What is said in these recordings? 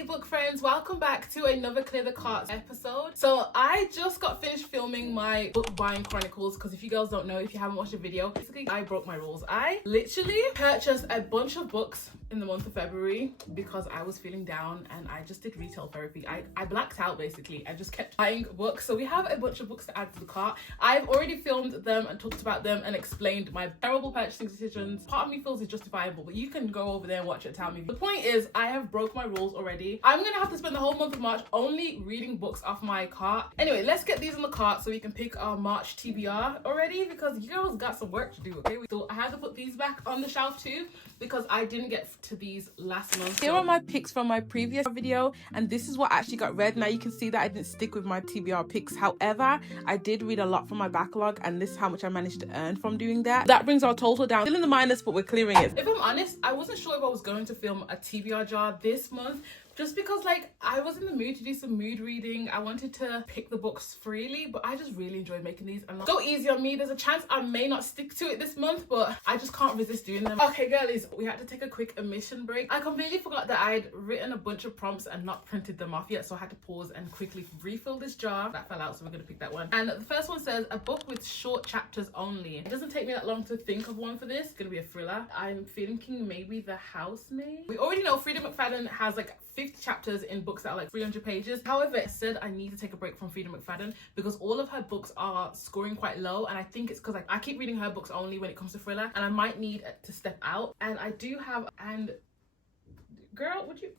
Hey book friends, welcome back to another Clear the Carts episode. So I just got finished filming my book buying chronicles because if you girls don't know, if you haven't watched the video, basically I broke my rules. I literally purchased a bunch of books in the month of February because I was feeling down and I just did retail therapy. I blacked out basically. I just kept buying books. So we have a bunch of books to add to the cart. I've already filmed them and talked about them and explained my terrible purchasing decisions. Part of me feels it's justifiable, but you can go over there and watch it, tell me. The point is I have broke my rules already. I'm gonna have to spend the whole month of March only reading books off my cart. Anyway, let's get these in the cart so we can pick our March TBR already because you girls got some work to do, okay? So I had to put these back on the shelf too because I didn't get to these last month. Here are my picks from my previous video and this is what actually got read. Now you can see that I didn't stick with my TBR picks. However, I did read a lot from my backlog and this is how much I managed to earn from doing that. That brings our total down. Still in the minus, but we're clearing it. If I'm honest, I wasn't sure if I was going to film a TBR jar this month just because like I was in the mood to do some mood reading. I wanted to pick the books freely, but I just really enjoyed making these and so easy on me. There's a chance I may not stick to it this month, but I just can't resist doing them. Okay girlies, we had to take a quick emission break. I completely forgot that I'd written a bunch of prompts and not printed them off yet, so I had to pause and quickly refill this jar. That fell out, so we're gonna pick that one. And the first one says a book with short chapters only. It doesn't take me that long to think of one for this. It's gonna be a thriller. I'm thinking maybe The Housemaid. We already know Frida McFadden has like 50 chapters in books that are like 300 pages. However, I said I need to take a break from Frida McFadden because all of her books are scoring quite low, and I think it's because like I keep reading her books only when it comes to thriller, and I might need to step out. And I do have, and girl, would you?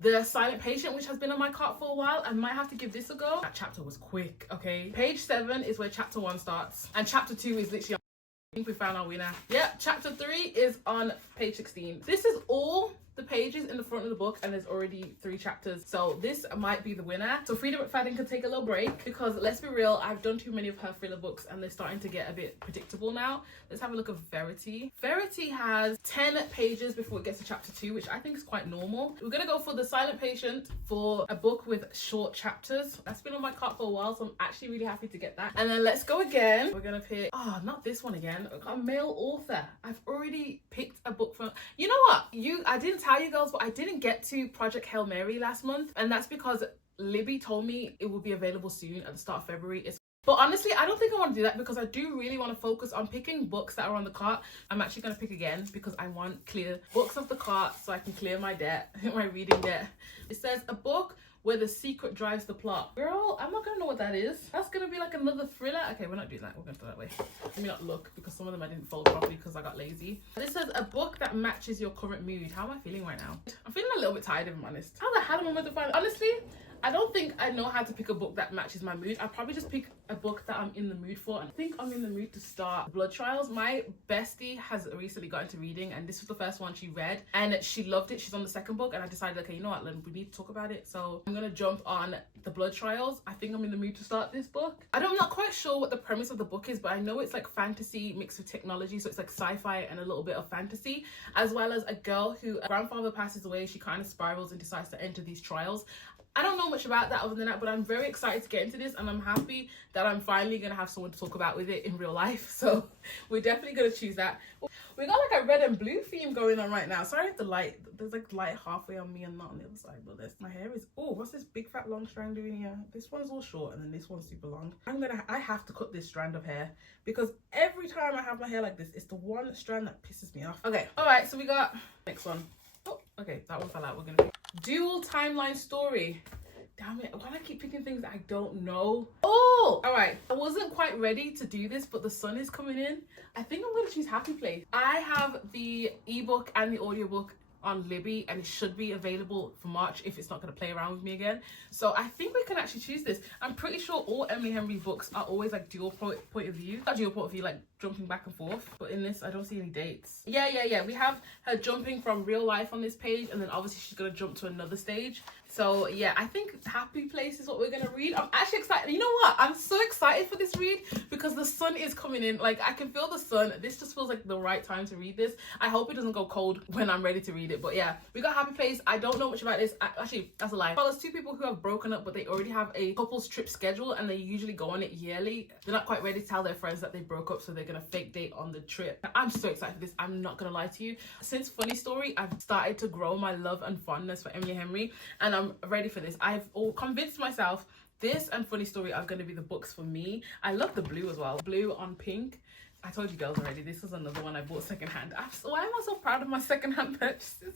The Silent Patient, which has been on my cart for a while. I might have to give this a go. That chapter was quick, okay? Page 7 is where chapter 1 starts, and chapter 2 is literally, I think we found our winner. Yeah, chapter 3 is on page 16. This is all the pages in the front of the book and there's already 3 chapters, so this might be the winner. So Frida McFadden can take a little break because let's be real, I've done too many of her thriller books and they're starting to get a bit predictable now. Let's have a look at Verity. Verity has 10 pages before it gets to chapter 2, which I think is quite normal. We're gonna go for The Silent Patient for a book with short chapters. That's been on my cart for a while, so I'm actually really happy to get that. And then let's go again. We're gonna pick, oh, not this one again, a male author. I've already picked a book from, you know what, I didn't tell you girls, but I didn't get to Project Hail Mary last month, and that's because Libby told me it will be available soon at the start of February. But honestly, I don't think I want to do that because I do really want to focus on picking books that are on the cart. I'm actually going to pick again because I want clear books off the cart so I can clear my debt, my reading debt. It says a book where the secret drives the plot. Girl, I'm not gonna know what that is. That's gonna be like another thriller. Okay, we're not doing that. We're gonna go that way. Let me not look because some of them I didn't fold properly because I got lazy. This says a book that matches your current mood. How am I feeling right now? I'm feeling a little bit tired if I'm honest. How the hell am I meant to find? Honestly, I don't think I know how to pick a book that matches my mood. I'll probably just pick a book that I'm in the mood for. And I think I'm in the mood to start Blood Trials. My bestie has recently got into reading and this was the first one she read and she loved it. She's on the second book and I decided, okay, you know what, we need to talk about it. So I'm gonna jump on the Blood Trials. I think I'm in the mood to start this book. I'm not quite sure what the premise of the book is, but I know it's like fantasy mixed with technology. So it's like sci-fi and a little bit of fantasy, as well as a girl who her grandfather passes away. She kind of spirals and decides to enter these trials. I don't know much about that other than that, but I'm very excited to get into this and I'm happy that I'm finally going to have someone to talk about with it in real life. So we're definitely going to choose that. We got like a red and blue theme going on right now. Sorry if the light, there's like light halfway on me and not on the other side, but my hair is, oh, what's this big fat long strand doing here? This one's all short and then this one's super long. I have to cut this strand of hair because every time I have my hair like this, it's the one strand that pisses me off. Okay, all right, so we got next one. Oh, okay, that one fell out. We're gonna pick dual timeline story. Damn it, why do I keep picking things that I don't know? Oh, all right, I wasn't quite ready to do this, but the sun is coming in. I think I'm gonna choose Happy Place. I have the ebook and the audiobook on Libby and it should be available for March if it's not going to play around with me again. So I think we can actually choose this. I'm pretty sure all Emily Henry books are always like dual point of view. Not dual point of view, like jumping back and forth, but in this I don't see any dates. Yeah, we have her jumping from real life on this page and then obviously she's going to jump to another stage. So yeah, I think Happy Place is what we're gonna read. I'm actually excited. You know what? I'm so excited for this read because the sun is coming in. Like I can feel the sun. This just feels like the right time to read this. I hope it doesn't go cold when I'm ready to read it. it. But yeah, we got Happy Place. I don't know much about this. Actually, that's a lie. Follows two people who have broken up, but they already have a couples trip scheduled and they usually go on it yearly. They're not quite ready to tell their friends that they broke up, so they're gonna fake date on the trip. I'm so excited for this. I'm not gonna lie to you. Since Funny Story, I've started to grow my love and fondness for Emily Henry, and I'm ready for this. I've convinced myself this and Funny Story are going to be the books for me. I love the blue as well. Blue on pink. I told you girls already, this was another one I bought secondhand. Why am I so proud of my secondhand purchases?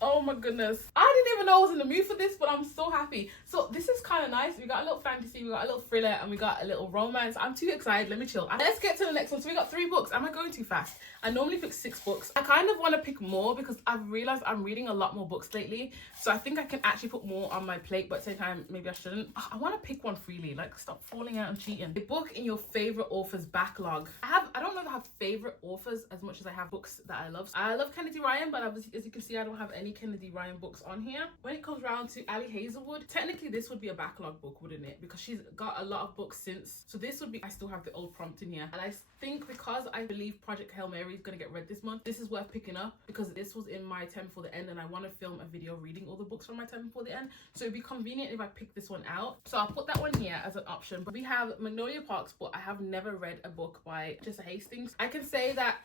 Oh my goodness. I didn't even know I was in the mood for this, but I'm so happy. So this is kind of nice. We got a little fantasy, we got a little thriller, and we got a little romance. I'm too excited. Let me chill. Let's get to the next one. So we got 3 books. Am I going too fast? I normally pick 6 books. I kind of want to pick more because I've realized I'm reading a lot more books lately. So I think I can actually put more on my plate, but at the same time, maybe I shouldn't. I want to pick one freely. Like, stop falling out and cheating. A book in your favorite author's backlog. I don't know if I have favorite authors as much as I have books that I love. I love Kennedy Ryan, but as you can see, I don't have any Kennedy Ryan books on here. When it comes around to Ali Hazelwood, technically this would be a backlog book, wouldn't it? Because she's got a lot of books since. So this would be, I still have the old prompt in here. And I think because I believe Project Hail Mary is going to get read this month, this is worth picking up because this was in my 10 before the end and I want to film a video reading all the books from my 10 before the end. So it'd be convenient if I pick this one out. So I'll put that one here as an option. But we have Magnolia Parks, but I have never read a book by Jessa Hastings. I can say that,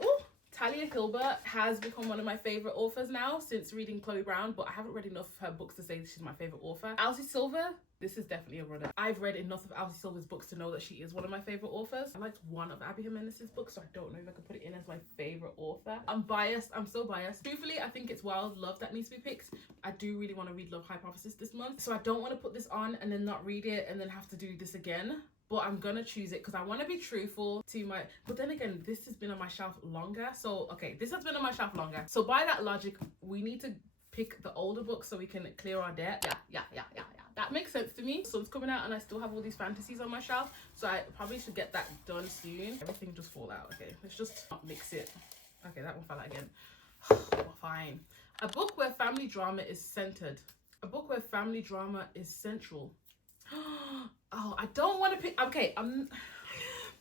Talia Hilbert has become one of my favorite authors now since reading Chloe Brown, but I haven't read enough of her books to say that she's my favorite author. Elsie Silver, this is definitely a runner. I've read enough of Elsie Silver's books to know that she is one of my favorite authors. I liked one of Abby Jimenez's books, so I don't know if I could put it in as my favorite author. I'm biased. I'm so biased. Truthfully, I think it's Wild Love that needs to be picked. I do really want to read Love Hypothesis this month, so I don't want to put this on and then not read it and then have to do this again. But I'm gonna choose it because I want to be truthful to my, but then again, this has been on my shelf longer. So okay, this has been on my shelf longer, so by that logic we need to pick the older books so we can clear our debt. Yeah, that makes sense to me. So it's coming out and I still have all these fantasies on my shelf, so I probably should get that done soon. Everything just fall out. Okay, let's just not mix it. Okay, that one fell out again. Well, fine. A book where family drama is centered. A book where family drama is central. Oh, I don't want to pick. Okay,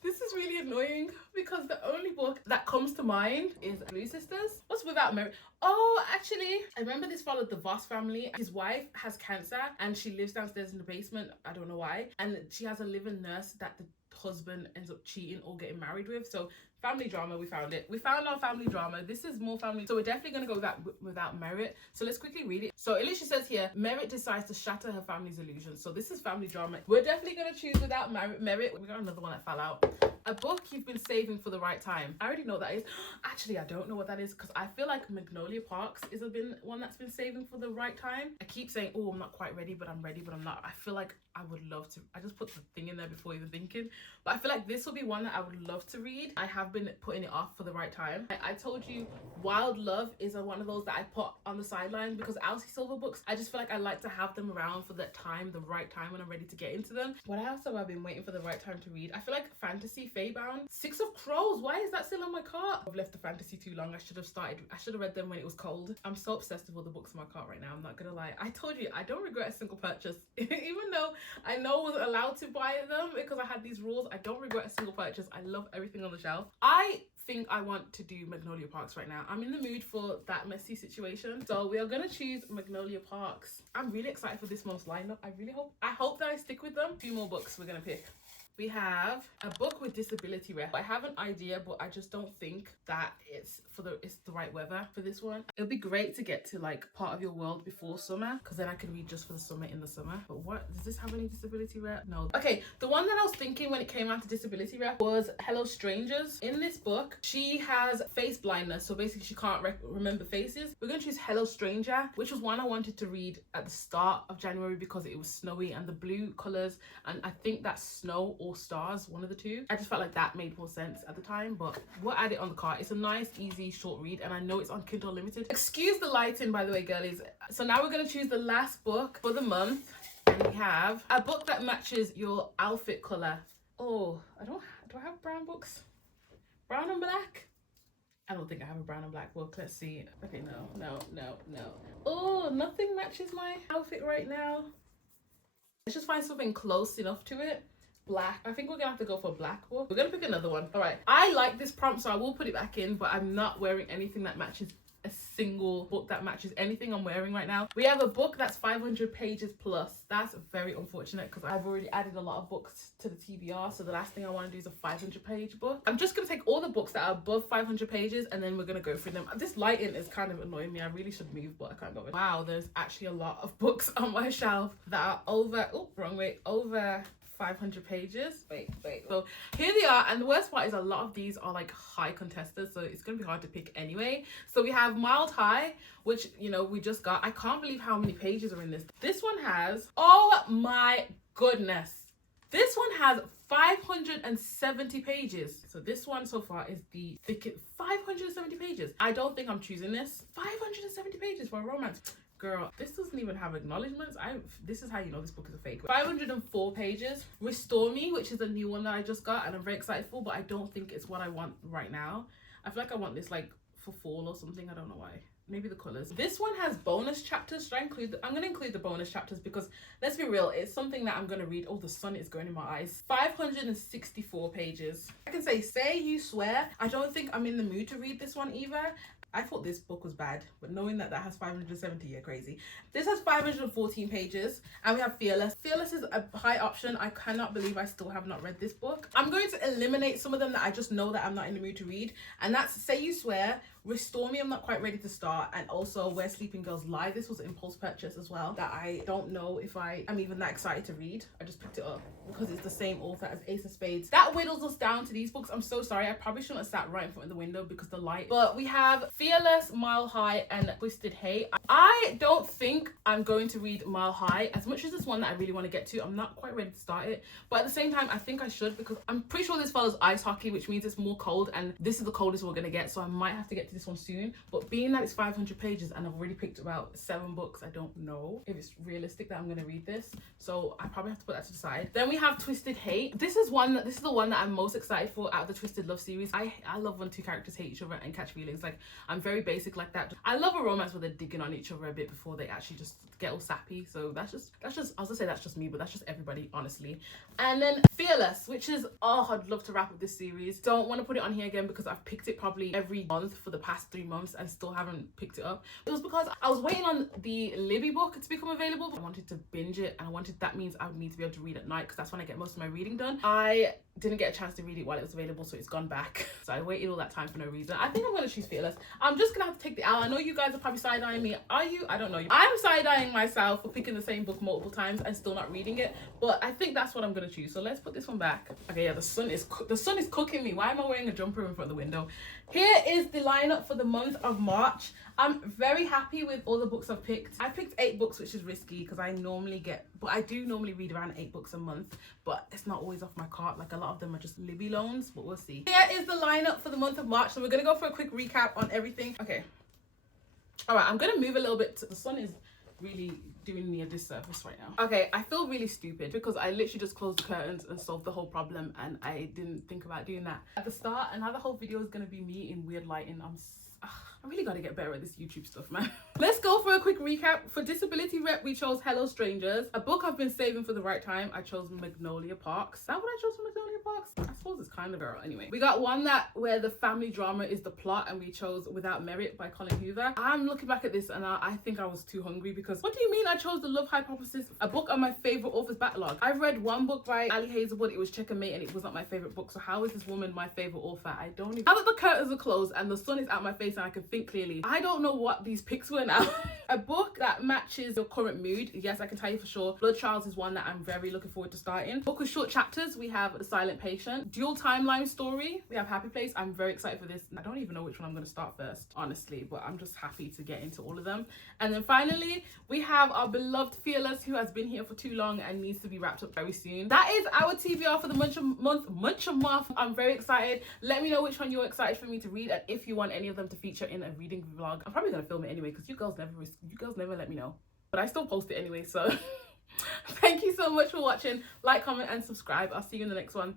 this is really annoying because the only book that comes to mind is Blue Sisters. What's Without Merit? Oh, actually, I remember this followed the Voss family. His wife has cancer and she lives downstairs in the basement. I don't know why. And she has a live-in nurse that the husband ends up cheating or getting married with. So family drama, we found it. We found our family drama. This is more family. So we're definitely going to go without Merit. So let's quickly read it. So it literally says here, Merit decides to shatter her family's illusions. So this is family drama. We're definitely going to choose Without Merit. We got another one that fell out. A book you've been saving for the right time. I already know what that is. Actually, I don't know what that is because I feel like Magnolia Parks is one that's been saving for the right time. I keep saying, oh, I'm not quite ready, but I'm ready, but I'm not. I feel like I would love to. I just put the thing in there before even thinking. But I feel like this will be one that I would love to read. I have been putting it off for the right time. I told you Wild Love is one of those that I put on the sideline because Elsie Silver books, I just feel like I like to have them around for that time, the right time when I'm ready to get into them. What else have I been waiting for the right time to read? I feel like fantasy, Feybound, Six of Crows. Why is that still on my cart? I've left the fantasy too long. I should have read them when it was cold. I'm so obsessed with all the books in my cart right now. I'm not gonna lie. I told you I don't regret a single purchase. Even though I know I wasn't allowed to buy them because I had these rules, I don't regret a single purchase. I love everything on the shelf. I think I want to do Magnolia Parks right now. I'm in the mood for that messy situation, so we are gonna choose Magnolia Parks. I'm really excited for this month's lineup. I hope that I stick with them. A few more books we're gonna pick. We have a book with disability rep. I have an idea, but I just don't think that it's the right weather for this one. It would be great to get to like part of your world before summer, because then I can read just for the summer in the summer. But what, does this have any disability rep? No. Okay, the one that I was thinking when it came out to disability rep was Hello Strangers. In this book, she has face blindness, so basically she can't remember faces. We're gonna choose Hello Stranger, which was one I wanted to read at the start of January because it was snowy and the blue colors, and I think that's snow or stars, one of the two. I just felt like that made more sense at the time, but we'll add it on the cart. It's a nice, easy, short read, and I know it's on Kindle Unlimited. Excuse the lighting, by the way, girlies. So now we're gonna choose the last book for the month, and we have a book that matches your outfit color. Oh, do I have brown books? Brown and black? I don't think I have a brown and black book. Let's see. Okay, no. Oh, nothing matches my outfit right now. Let's just find something close enough to it. Black. I think we're gonna have to go for a black book. We're gonna pick another one. All right, I like this prompt, so I will put it back in, but I'm not wearing anything that matches. a single book that matches anything I'm wearing right now. We have a book that's 500 pages plus. That's very unfortunate because I've already added a lot of books to the TBR, so the last thing I want to do is a 500-page book. I'm just going to take all the books that are above 500 pages and then we're going to go through them. This lighting is kind of annoying me. I really should move, but I can't go with it. Wow, there's actually a lot of books on my shelf that are over, oh, wrong way, over 500 pages. Wait. So here they are, and the worst part is a lot of these are like high contesters, so it's gonna be hard to pick anyway. So we have Mild High, which, you know, we just got. I can't believe how many pages are in this. This one has, oh my goodness, this one has 570 pages. So this one so far is the thickest. 570 pages. I don't think I'm choosing this. 570 pages for a romance. Girl, this doesn't even have acknowledgements. This is how you know this book is a fake. 504 pages. Restore Me, which is a new one that I just got and I'm very excited for, but I don't think it's what I want right now. I feel like I want this like for fall or something. I don't know why. Maybe the colors. This one has bonus chapters. I'm going to include the bonus chapters because let's be real, it's something that I'm going to read. Oh, the sun is going in my eyes. 564 pages. I can say You Swear. I don't think I'm in the mood to read this one either. I thought this book was bad, but knowing that has 570, yeah, crazy. This has 514 pages, and we have Fearless. Fearless is a high option. I cannot believe I still have not read this book. I'm going to eliminate some of them that I just know that I'm not in the mood to read, and that's Say You Swear, Restore Me, I'm not quite ready to start, and also Where Sleeping Girls Lie. This was an impulse purchase as well that I don't know if I am even that excited to read. I just picked it up because it's the same author as Ace of Spades. That whittles us down to these books. I'm so sorry. I probably shouldn't have sat right in front of the window because the light. But we have Fearless, Mile High, and Twisted Hate. I don't think I'm going to read Mile High as much as this one that I really want to get to. I'm not quite ready to start it, but at the same time I think I should because I'm pretty sure this follows ice hockey, which means it's more cold, and this is the coldest we're gonna get, so I might have to get to this one soon. But being that it's 500 pages and I've already picked about 7 books, I don't know if it's realistic that I'm gonna read this, so I probably have to put that to the side. Then we have Twisted Hate. This is the one that I'm most excited for out of the Twisted Love series. I love when two characters hate each other and catch feelings. Like, I'm very basic like that. I love a romance where they're digging on each other a bit before they actually just get all sappy. So that's just I was gonna say that's just me, but that's just everybody, honestly. And then Fearless, which is, oh, I'd love to wrap up this series. Don't want to put it on here again because I've picked it probably every month for the past 3 months and still haven't picked it up. It was because I was waiting on the Libby book to become available. I wanted to binge it, and that means I would need to be able to read at night because that's when I get most of my reading done. I didn't get a chance to read it while it was available, so it's gone back. So I waited all that time for no reason. I think I'm going to choose Fearless. I'm just going to have to take the L. I know you guys are probably side-eyeing me. Are you? I don't know. I'm side-eyeing myself for picking the same book multiple times and still not reading it, but I think that's what I'm going to choose. So let's put this one back. Okay, yeah, the sun is cooking me. Why am I wearing a jumper in front of the window? Here is the lineup for the month of March. I'm very happy with all the books I've picked. I picked 8 books, which is risky because I do normally read around 8 books a month, but it's not always off my cart. Like, a lot of them are just Libby loans, but we'll see. Here is the lineup for the month of March. So we're gonna go for a quick recap on everything. Okay. All right, I'm gonna move a little bit. The sun is really doing me a disservice right now. Okay, I feel really stupid because I literally just closed the curtains and solved the whole problem, and I didn't think about doing that at the start, and now the whole video is gonna be me in weird lighting. I really gotta get better at this YouTube stuff, man. Let's go for a quick recap. For Disability Rep, we chose Hello Strangers. A book I've been saving for the right time. I chose Magnolia Parks. Is that what I chose for Magnolia Parks? I suppose it's kind of girl. Anyway, we got one where the family drama is the plot, and we chose Without Merit by Colin Hoover. I'm looking back at this and I think I was too hungry because what do you mean I chose The Love Hypothesis, a book on my favorite author's backlog? I've read one book by Ali Hazelwood. It was Checkmate, and it was not my favorite book. So how is this woman my favorite author? I don't even. Now that the curtains are closed and the sun is out my face and I can think clearly, I don't know what these picks were now. A book that matches your current mood. Yes, I can tell you for sure. Blood Trials is one that I'm very looking forward to starting. Book with short chapters, we have The Silent Patient. Dual timeline story, we have Happy Place. I'm very excited for this. I don't even know which one I'm going to start first, honestly, but I'm just happy to get into all of them. And then finally, we have our beloved Fearless, who has been here for too long and needs to be wrapped up very soon. That is our TBR for the month. I'm very excited. Let me know which one you're excited for me to read, and if you want any of them to feature in a reading vlog. I'm probably gonna film it anyway because you girls never let me know, but I still post it anyway. So thank you so much for watching. Like, comment, and subscribe. I'll see you in the next one.